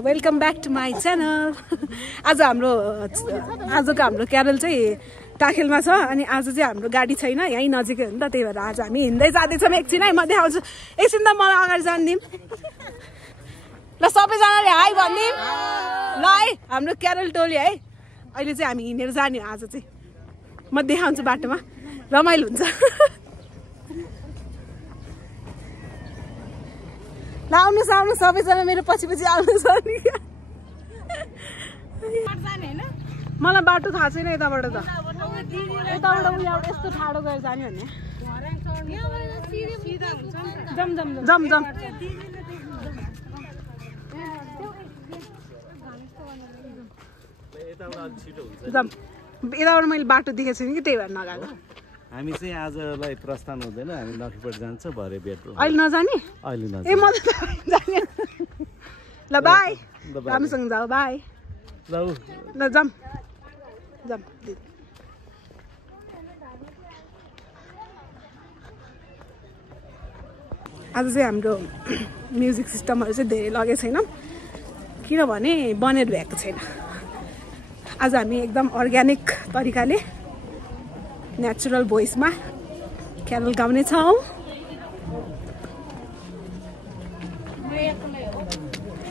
Welcome back to my channel. आजको हाम्रो Carroll चाहिँ टाखेलमा छ अनि आज चाहिँ हाम्रो गाडी छैन, यहीँ नजिकै हो नि त, त्यही भएर आज हामी हिँड्दै जाँदैछौँ। एकछिन है म देखाउँछु, एकछिन त मलाई अगाडि जानिदिउँ ल, सबैजनाले हाई भनिदिउँ ल है। हाम्रो क्यारल टोली है, अहिले चाहिँ हामी हिँडेर जाने हो। आज चाहिँ म देखाउँछु, बाटोमा रमाइलो हुन्छ। ल आउनुहोस् आउनुहोस् सबैजना मेरो पछि पछि आउनुहोस्। मलाई बाटो थाहा छैन यताबाट त, यताबाट उयोबाट यस्तो ठाडो गएर जाने भन्ने। जम जम जम जम जम, यताबाट मैले बाटो देखेको छैन कि त्यही भएर नगएको। हामी चाहिँ आजलाई प्रस्थान हुँदैन, हामी लक्ष्मीपट जान्छ, भरे भेट। अहिले नजाने? अहिले नजाने। ए म त जाने। ल बाई, राम्रोसँग जाऊ, बाई। ल जाम जाम। आज चाहिँ हाम्रो म्युजिक सिस्टमहरू चाहिँ धेरै लगेको छैन, किनभने बनेर भएको छैन। आज हामी एकदम अर्ग्यानिक तरिकाले नेचुरल भोइसमा क्यारल गाउने छौँ।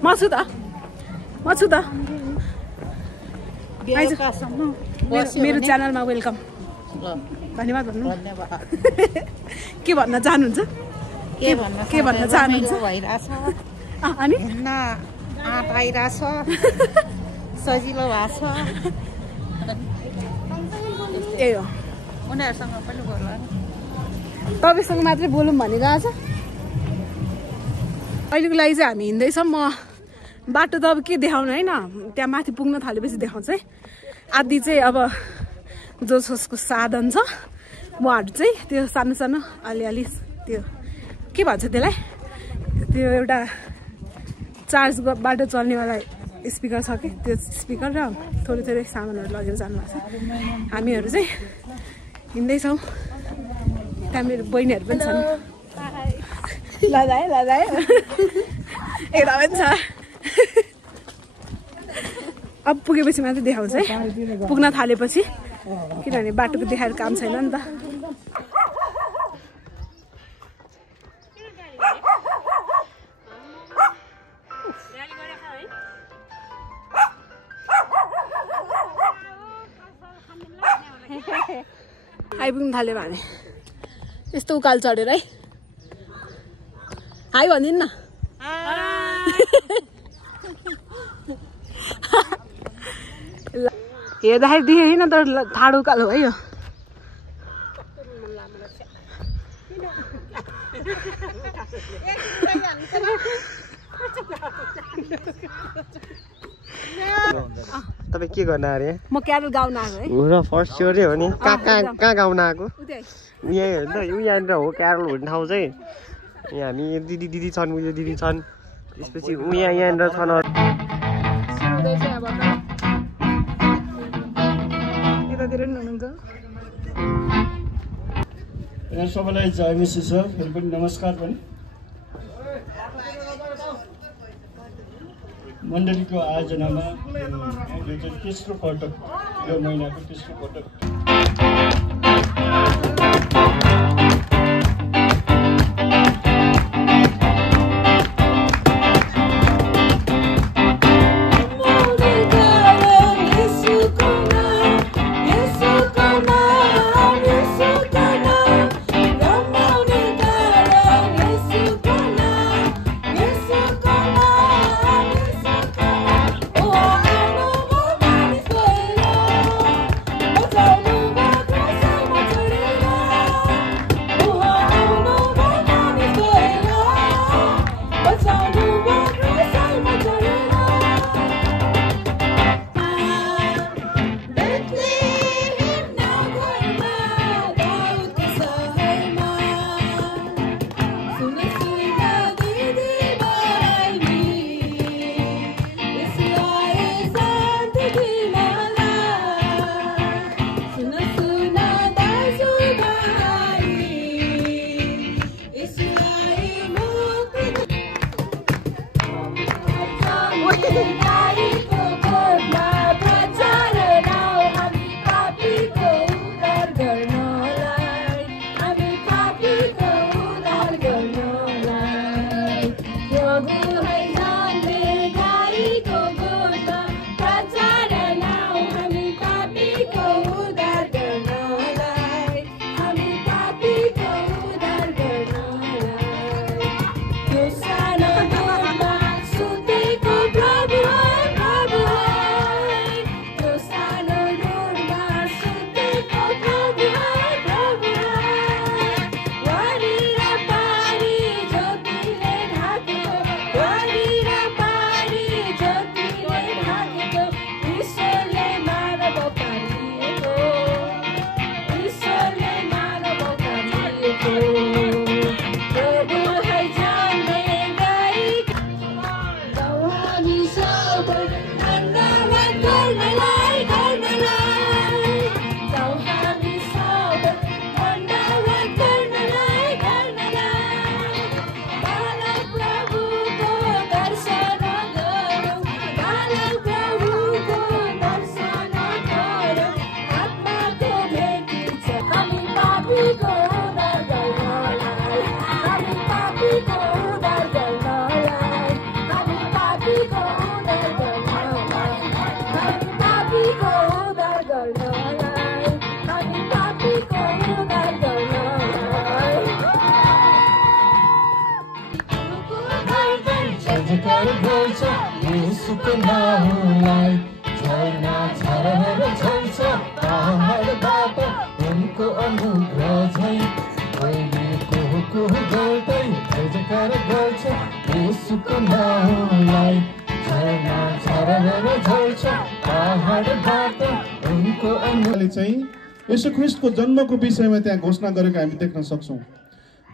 म छु त मेरो च्यानलमा वेलकम, धन्यवाद भन्नु। के भन्न चाहनुहुन्छ? के भन्न चाहनुहुन्छ? अनि आँट आइरहेछ, सजिलो भएको छ। ए हो, उनीहरूसँग पनि बोल्नु, तपाईँसँग मात्रै बोलौँ भनेको आज। अहिलेको लागि चाहिँ हामी हिँड्दैछौँ। म बाटो त अब के देखाउनु होइन, त्यहाँ माथि पुग्न थालेपछि देखाउँछ है। आदि चाहिँ अब जसको साधन छ उहाँहरू चाहिँ त्यो सानो सानो अलिअलि त्यो के भन्छ त्यसलाई, त्यो एउटा चार्जबाट चल्नेवाला स्पिकर छ कि, त्यो स्पिकर र थोरै थोरै सामानहरू लगेर जानुभएको छ। हामीहरू चाहिँ हिँड्दैछौँ। त्यहाँ मेरो बहिनीहरू पनि छन्। लजाए एकदमै छ। अब पुगेपछि मात्रै देखाउँछ है, पुग्न थालेपछि, किनभने बाटोको देखाएर काम छैन नि त। आइपुग्नु थाल्यो भने यस्तो उकालो चढेर है, हाई भनिदिनु न। हेर्दाखेरि देखेन तर ठाडो उकालो है यो। तपाईँ के गर्न अरे? म क्यारल गाउन आएको है। हो र, फर्स्ट स्योरै हो नि। कहाँ गाउन आएको? यहीँ हो नि त, यहाँनिर हो क्यारल हुने ठाउँ चाहिँ। यहाँ हामी दिदी छन्, उयो दिदी छन्, त्यसपछि यहाँनिर छन्। यहाँ सबैलाई जय मसी छ, फेरि पनि नमस्कार पनि। मण्डलीको आयोजनामा यो चाहिँ तेस्रो पटक, यो महिनाको तेस्रो पटक Oh जयकार गर्छ येशूको नामलाई झरना झरेर झर्छ पहाडबाट उनको अनुग्रह झै अहिले कुहु गर्दै जयकार गर्छ येशूको नामलाई झरना झरेर झर्छ पहाडबाट उनको अनुग्रह चाहिँ येशू ख्रीष्टको जन्मको विषयमा त्यहाँ घोषणा गरेको हामी देख्न सक्छौँ।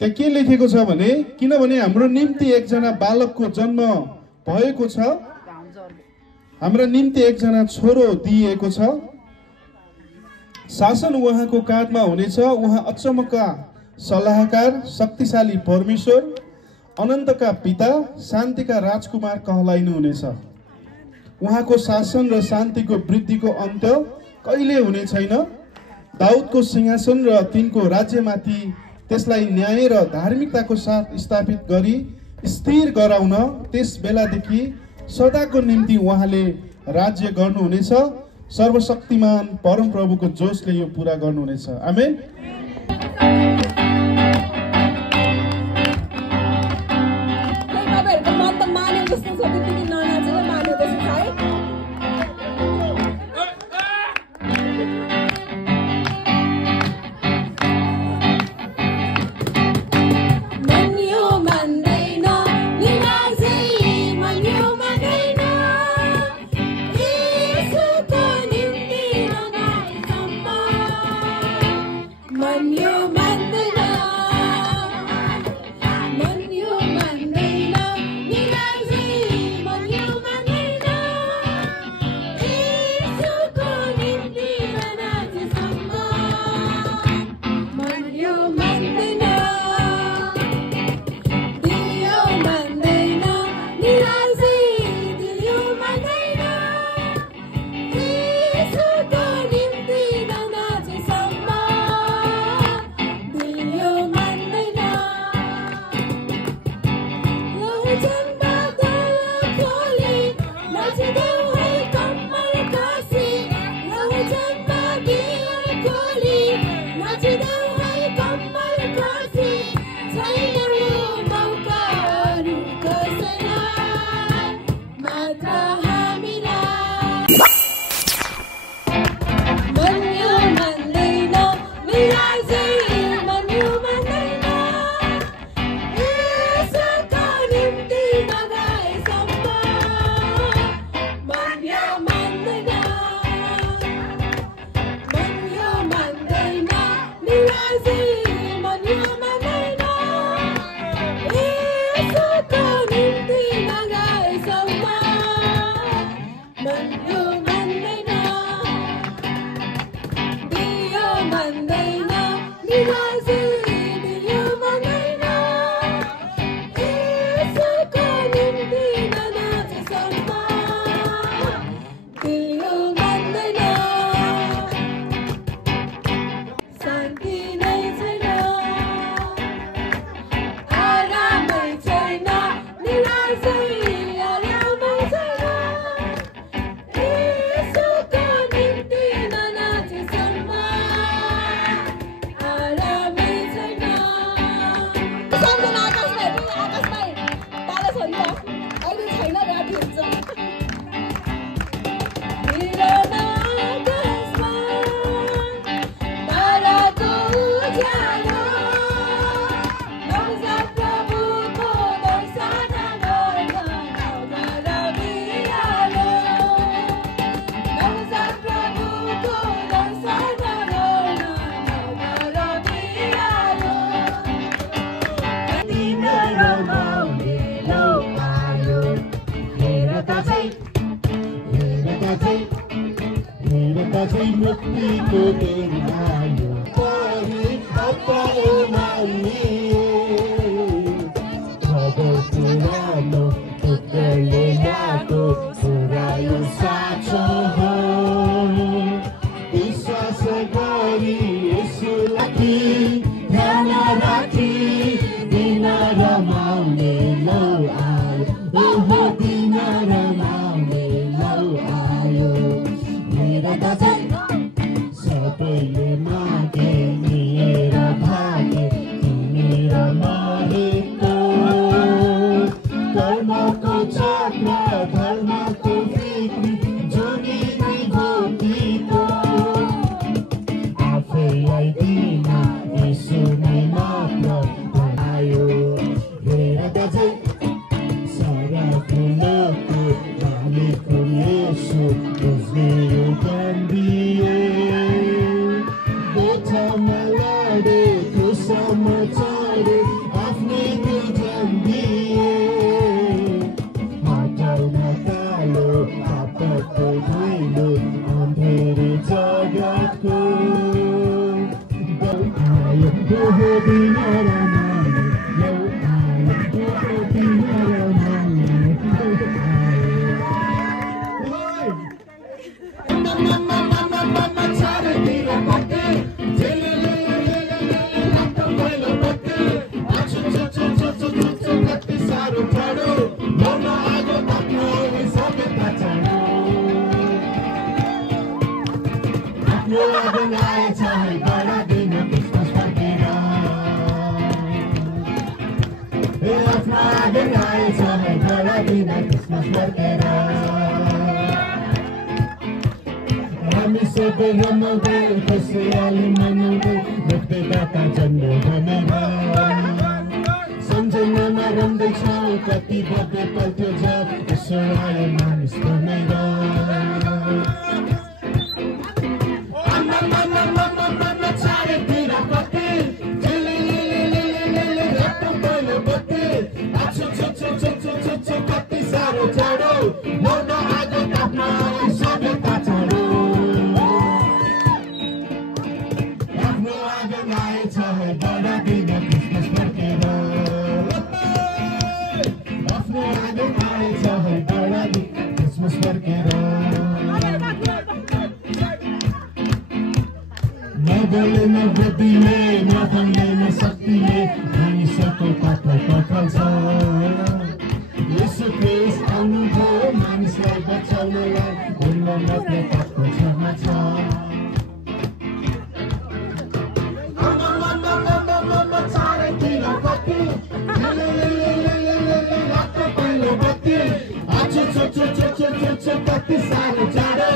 त्यहाँ के लेखेको छ भने किनभने हाम्रो निम्ति एकजना बालकको जन्म भएको छ, हाम्रा निम्ति एकजना छोरो दिइएको छ, शासन उहाँको काँधमा हुनेछ। उहाँ अचम्मका सल्लाहकार, शक्तिशाली परमेश्वर, अनन्तका पिता, शान्तिका राजकुमार कहलाइनुहुनेछ। उहाँको शासन र शान्तिको वृद्धिको अन्त्य कहिले हुने छैन। दाउदको सिंहासन र तिनको राज्यमाथि त्यसलाई न्याय र धार्मिकताको साथ स्थापित गरी स्थिर गराउन त्यस बेलादेखि सदाको निम्ति उहाँले राज्य गर्नुहुनेछ। सर्वशक्तिमान परमप्रभुको जोशले यो पूरा गर्नुहुनेछ। आमेन। सबैले आफ्नो आँगन आएछ बडा दिन क्रिसमस फर्केर हामी सबै रमाउँदै खुसियाली मनाउँदै मुक्ति दाता जन्म भनेर सम्झनामा रम्दैछौँ कति बर्थडे पल्ट्यो जब यसो आयो मानिस बनेर चारैतिर कति कति साह्रो जाडो मर्न आगो ताप्न सभ्यता छाडो आफ्नो आँगन आएछ बडा दिन क्रिसमस फर्केर आफ्नो आँगन आएछ बडा दिन क्रिसमस फर्केर नबोले नबोधिले नधनले नशक्तिले मानिसको पात्र पठाउँछ यसो क्रिस्ट आउनुभयो मानिसलाई बचाउनलाई उनमा मात्र पापको क्षमा छ चारैतिर कति पहिलो बत्ती आछो कति साह्रो जाडो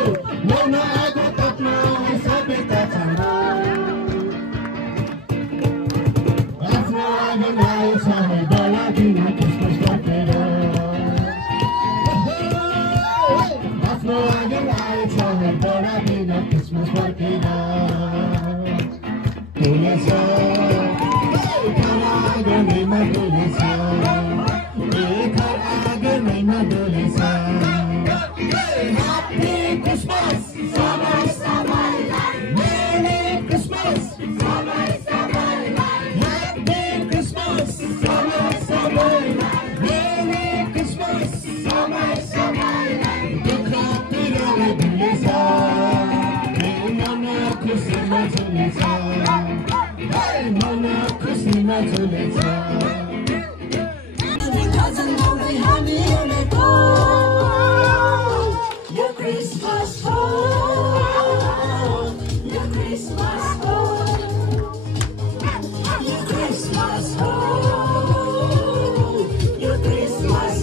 मौन आगो ताप्न सभ्यता छाडो आफ्नो आँगन आएछ बडा दिन क्रिसमस फर्केर आफ्नो आँगन आएछ बडा दिन क्रिसमस फर्केर डुलेछ घर आँगनैमा डुलेछ घर आँगनैमा डुलेछ Happy Christmas, Samai Samai, Merry Christmas, Samai Samai, Happy Christmas, Samai Samai, Merry Christmas, Samai Samai. Dukha pirale dhulesa, mana khushi ma chulesa, mana khushi ma chulesa. Your Christmas home, your Christmas home, your Christmas home, your Christmas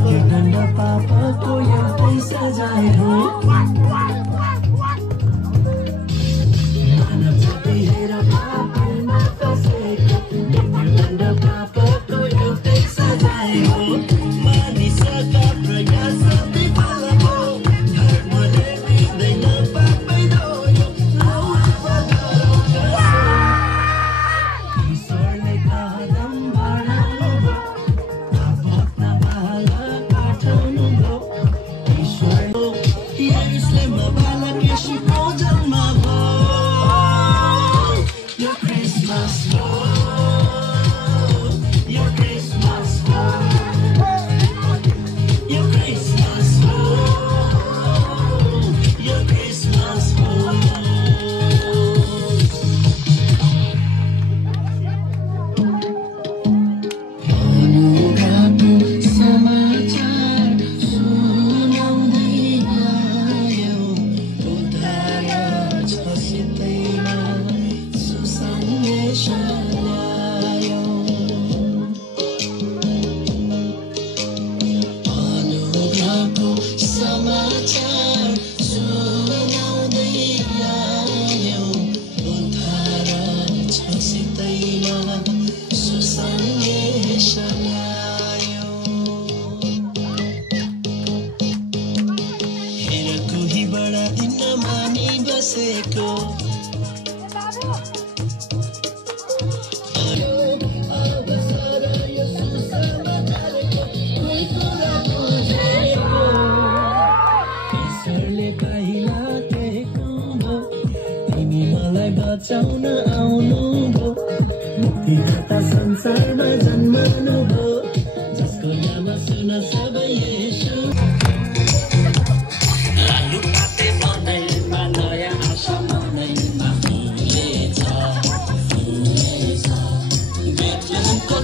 पापा को यहाँ पैसा जाए हो मानव जाति हेर पापमा फसेको निर्दण्ड पापा को यहाँ पैसा जाए हो मानिसका प्रयास विफल हो धर्मले मिल्दैन पापै धोयो ईश्वरले कदम बढाउनु आपना बाला Yerusalem बालक यीशुको जन्म भयो Your Christmas home, your Christmas home, your Christmas home, your Christmas home. अनुरागको समाचार सुनाउँदै आयो उद्धार छ सितैमा सुसन्देश ल्यायो अनुरागको समाचार सुनाउँदै आयो उद्धार छ सितैमा सुसन्देश ल्यायो हेर कोही बडा दिन मानि बसेको ईश्वरले पहिला दिएको हो तिमी मलाई बचाउन आउनु हो मुक्तिदाता संसारमा जन्मनु हो जसको नाम सुन सबै येशू लुकाते मनैमा नयाँ आशा मनैमा फुलेछ बेथलेहमको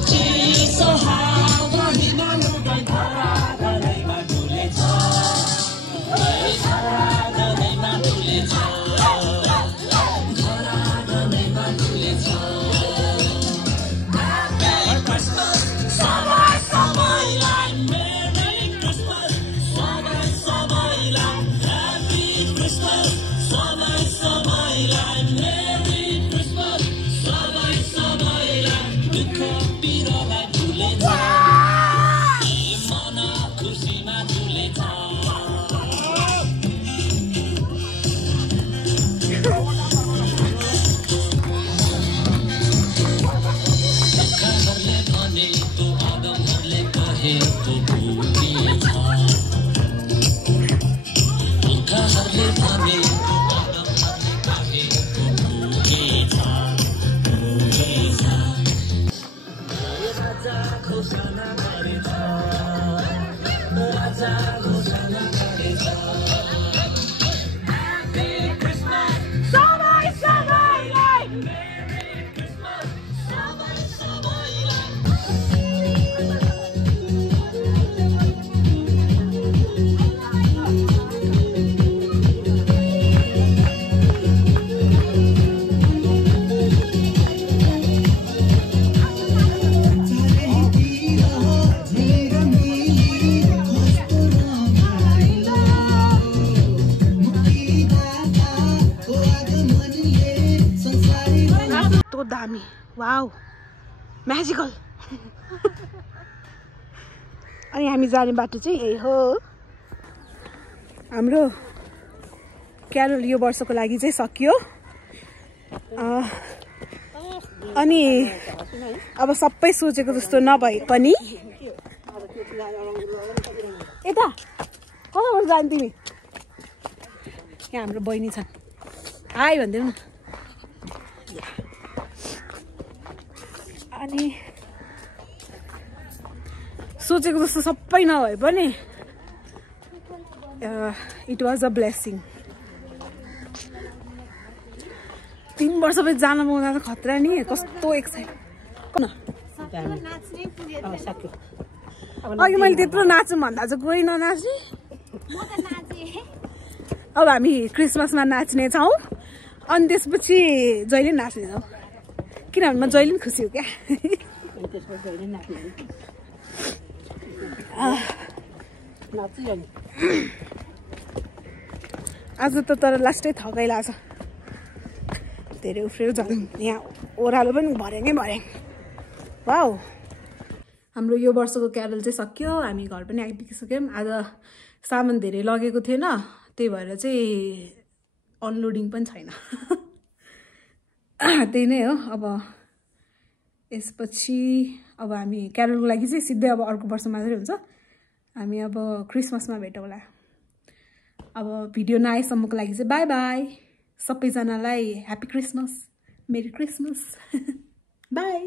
दामी वाउ म्याजिकल अनि हामी जाने बाटो चाहिँ यही हो हाम्रो क्यारोल यो वर्षको लागि चाहिँ सकियो अनि अब सबै सोचेको जस्तो नभए पनि यता कताबाट जाने तिमी यहाँ हाम्रो बहिनी छन् हाई भन्दिनु न अनि सोचेको जस्तो सबै नभए पनि इट वाज अ ब्लेसिङ 3 वर्षपछि जान पाउँदा त खतरा नि कस्तो एक्साइट अघि मैले त्यत्रो नाचौँ भन्दा चाहिँ कोही ननाच्ने अब हामी क्रिसमसमा नाच्ने छौँ अनि त्यसपछि जहिले नाच्ने छौँ किनभने म जहिले पनि खुसी हो क्या आज त तर लास्टै थकाइ लाग्छ धेरै उफ्रेर जाँदा यहाँ ओह्रालो पनि भर्याङै भर्याङ वाउ हाम्रो यो वर्षको क्यारल चाहिँ सक्यो हामी घर पनि आइपुगिसक्यौँ आज सामान धेरै लगेको थिएन त्यही भएर चाहिँ अनलोडिङ पनि छैन त्यही नै हो अब यसपछि अब हामी क्यारलको लागि चाहिँ सिधै अब अर्को वर्ष मात्रै हुन्छ हामी अब क्रिसमसमा भेटौँला अब भिडियो नआएसम्मको लागि चाहिँ बाई बाई सबैजनालाई happy Christmas merry Christmas by